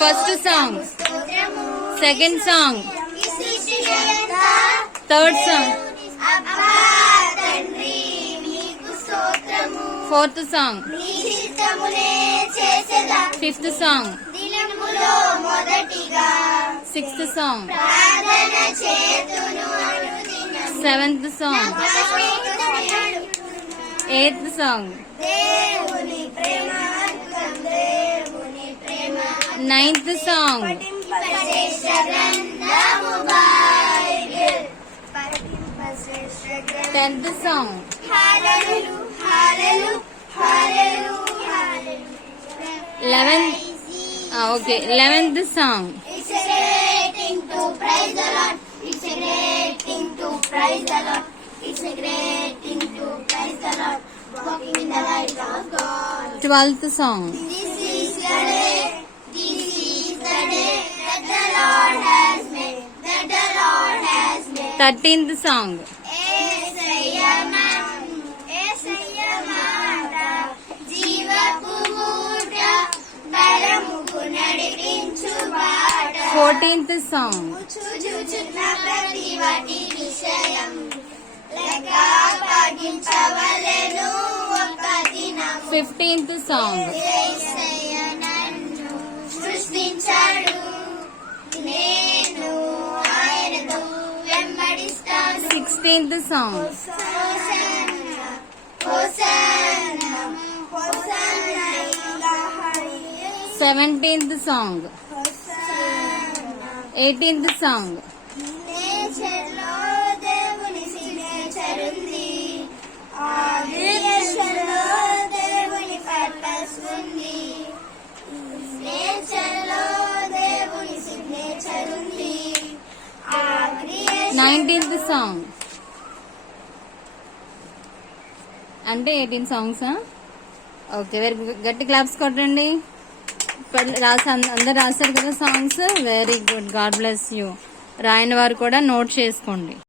First song, second song, third song, fourth song, fifth song, sixth song, seventh song, eighth song, ninth song, 10th song, 11th song, It's a great thing to praise the Lord. It's a great thing to praise the Lord. It's a great thing to praise the Lord. Walking in the light of God. 12th song, This is the day. This is the day that the Lord has made. That the Lord has made. 13th song, జీవపు ఊట బలముకు నడిపించు బాట 14th song, చూచుచున్న ప్రతి వాటి విషయం లెక్క అప్పగించవలెను ఒక దినం 15th song, యేసయ్య నన్ను సృష్టించాడు నేను ఆయనతో వెంబడిస్తాను 16th song, hosanna hosanna in the highest 17th song, 18th song, నేచర్లో దేవుని సిగ్నేచర్ ఉంది ఆ నేచర్లో దేవుని పర్పస్ ఉంది నేచర్లో దేవుని సిగ్నేచర్ ఉంది ఆ క్రియేషన్ 19th song అంటే 18 songs. ఓకే, వెరీ గట్టి క్లాప్స్ కొట్టండి. అందరు రాశారు కదా songs. Very good, God bless you. రాయని వారు కూడా నోట్ చేసుకోండి.